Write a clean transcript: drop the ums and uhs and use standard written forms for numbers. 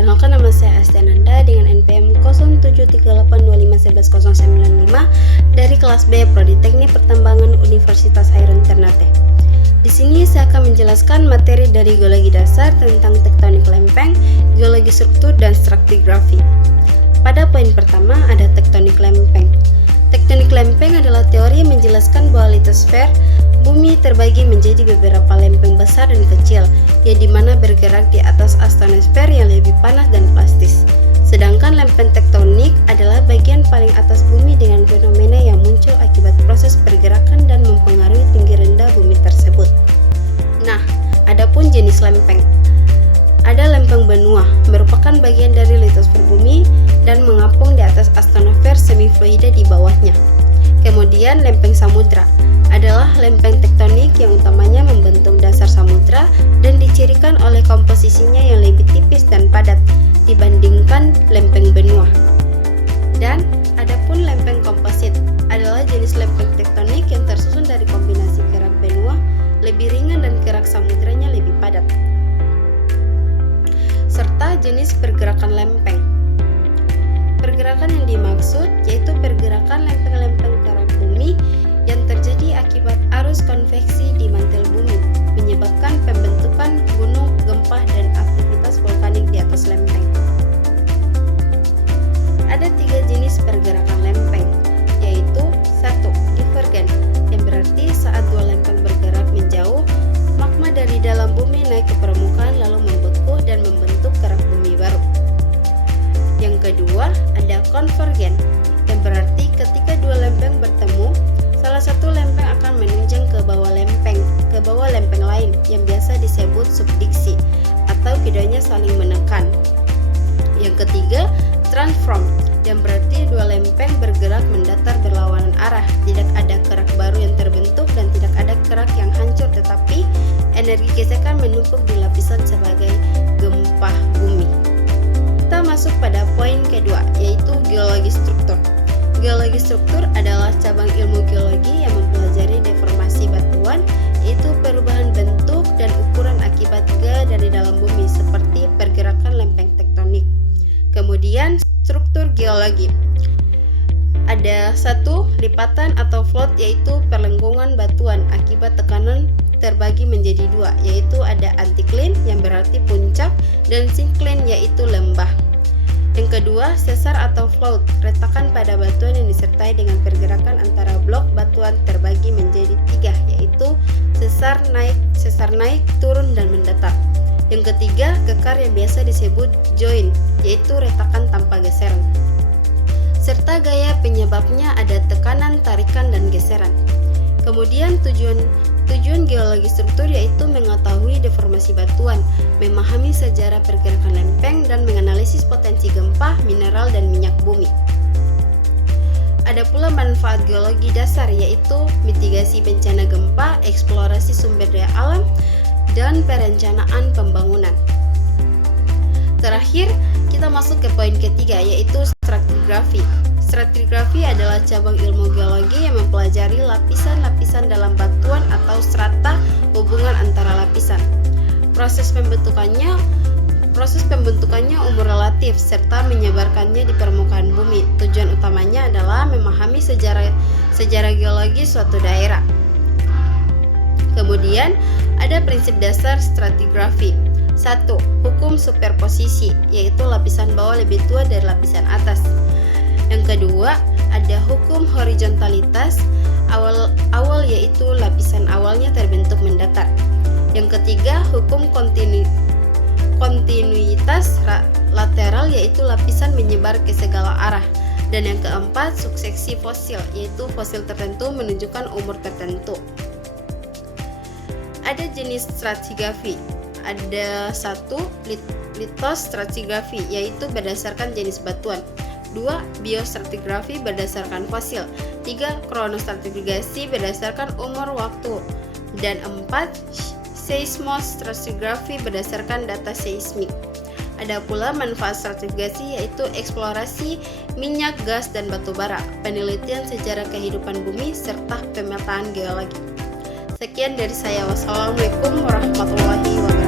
Perkenalkan, nama saya Astiananda dengan NPM 073825111095 dari kelas B Prodi Teknik Pertambangan Universitas Hairun Ternate. Di sini saya akan menjelaskan materi dari geologi dasar tentang tektonik lempeng, geologi struktur, dan stratigrafi. Pada poin pertama ada tektonik lempeng. Tektonik lempeng adalah teori yang menjelaskan bahwa litosfer bumi terbagi menjadi beberapa lempeng besar dan kecil, yang dimana bergerak di atas astronosfer yang lebih panas dan plastis. Sedangkan lempeng tektonik adalah bagian paling atas bumi dengan fenomena yang muncul akibat proses pergerakan dan mempengaruhi tinggi rendah bumi tersebut. Nah, adapun jenis lempeng. Ada lempeng benua, merupakan bagian dari litosfer bumi dan mengapung di atas astronosfer semifluida di bawahnya. Kemudian lempeng samudra adalah lempeng tektonik yang utamanya membentuk dasar samudra dan dicirikan oleh komposisinya yang lebih tipis dan padat dibandingkan lempeng benua. Dan adapun lempeng komposit adalah jenis lempeng tektonik yang tersusun dari kombinasi kerak benua lebih ringan dan kerak samudranya lebih padat, serta jenis pergerakan lempeng. Pergerakan yang dimaksud yaitu pergerakan lempeng-lempeng kerak bumi yang terjadi akibat arus konveksi di mantel bumi, menyebabkan pembentukan gunung, gempa, dan aktivitas vulkanik di atas lempeng. Ada 3 jenis pergerakan lempeng, yaitu 1. Divergen, yang berarti saat dua lempeng bergerak menjauh, magma dari dalam bumi naik ke permukaan lalu membeku dan membentuk kerak bumi baru. Yang kedua, ada konvergen, yang berarti ketika dua lempeng bertemu, salah satu lempeng akan menunjang ke bawah lempeng lain yang biasa disebut subduksi, atau keduanya saling menekan. Yang ketiga, transform, yang berarti dua lempeng bergerak mendatar berlawanan arah, tidak ada kerak baru yang terbentuk dan tidak ada kerak yang hancur, tetapi energi gesekan menumpuk di lapisan sebagai gempa bumi. Kita masuk pada poin kedua, yaitu geologi struktur. Geologi struktur adalah cabang ilmu geologi yang mempelajari deformasi batuan, yaitu perubahan bentuk dan ukuran akibat dari dalam bumi seperti pergerakan lempeng tektonik. Kemudian struktur geologi. Ada 1. Lipatan atau float, yaitu perlengkungan batuan akibat tekanan terbagi menjadi 2, yaitu ada antikline yang berarti puncak dan syncline yaitu lembah. Yang kedua, sesar atau float, retakan pada batuan yang disertai dengan pergerakan antara blok batuan terbagi menjadi 3, yaitu sesar naik, turun, dan mendatar. Yang ketiga, kekar yang biasa disebut join, yaitu retakan tanpa geseran. Serta gaya penyebabnya ada tekanan, tarikan, dan geseran. Kemudian tujuan geologi struktur yaitu mengetahui deformasi batuan, memahami sejarah pergerakan lempeng, dan menganalisis potensi gempa, mineral, dan minyak bumi. Ada pula manfaat geologi dasar yaitu mitigasi bencana gempa, eksplorasi sumber daya alam, dan perencanaan pembangunan. Terakhir, kita masuk ke poin ketiga yaitu stratigrafi. Stratigrafi adalah cabang ilmu geologi yang mempelajari lapisan-lapisan dalam batuan atau strata, hubungan antara lapisan. Proses pembentukannya umur relatif serta menyebarkannya di permukaan bumi. Tujuan utamanya adalah memahami sejarah geologi suatu daerah. Kemudian ada prinsip dasar stratigrafi. 1. Hukum superposisi, yaitu lapisan bawah lebih tua dari lapisan atas. Yang kedua, ada hukum horizontalitas awal yaitu lapisan awalnya terbentuk mendatar. Yang ketiga, hukum kontinuitas lateral yaitu lapisan menyebar ke segala arah. Dan yang keempat, suksesi fosil, yaitu fosil tertentu menunjukkan umur tertentu. Ada jenis stratigrafi. Ada 1. Litostratigrafi, yaitu berdasarkan jenis batuan. 2. Biostratigrafi berdasarkan fosil. 3. Kronostratigrasi berdasarkan umur waktu. Dan 4. Seismostratigrafi berdasarkan data seismik. Ada pula manfaat stratigrasi yaitu eksplorasi minyak, gas, dan batu bara, penelitian sejarah kehidupan bumi, serta pemetaan geologi. Sekian dari saya. Wassalamualaikum warahmatullahi wabarakatuh.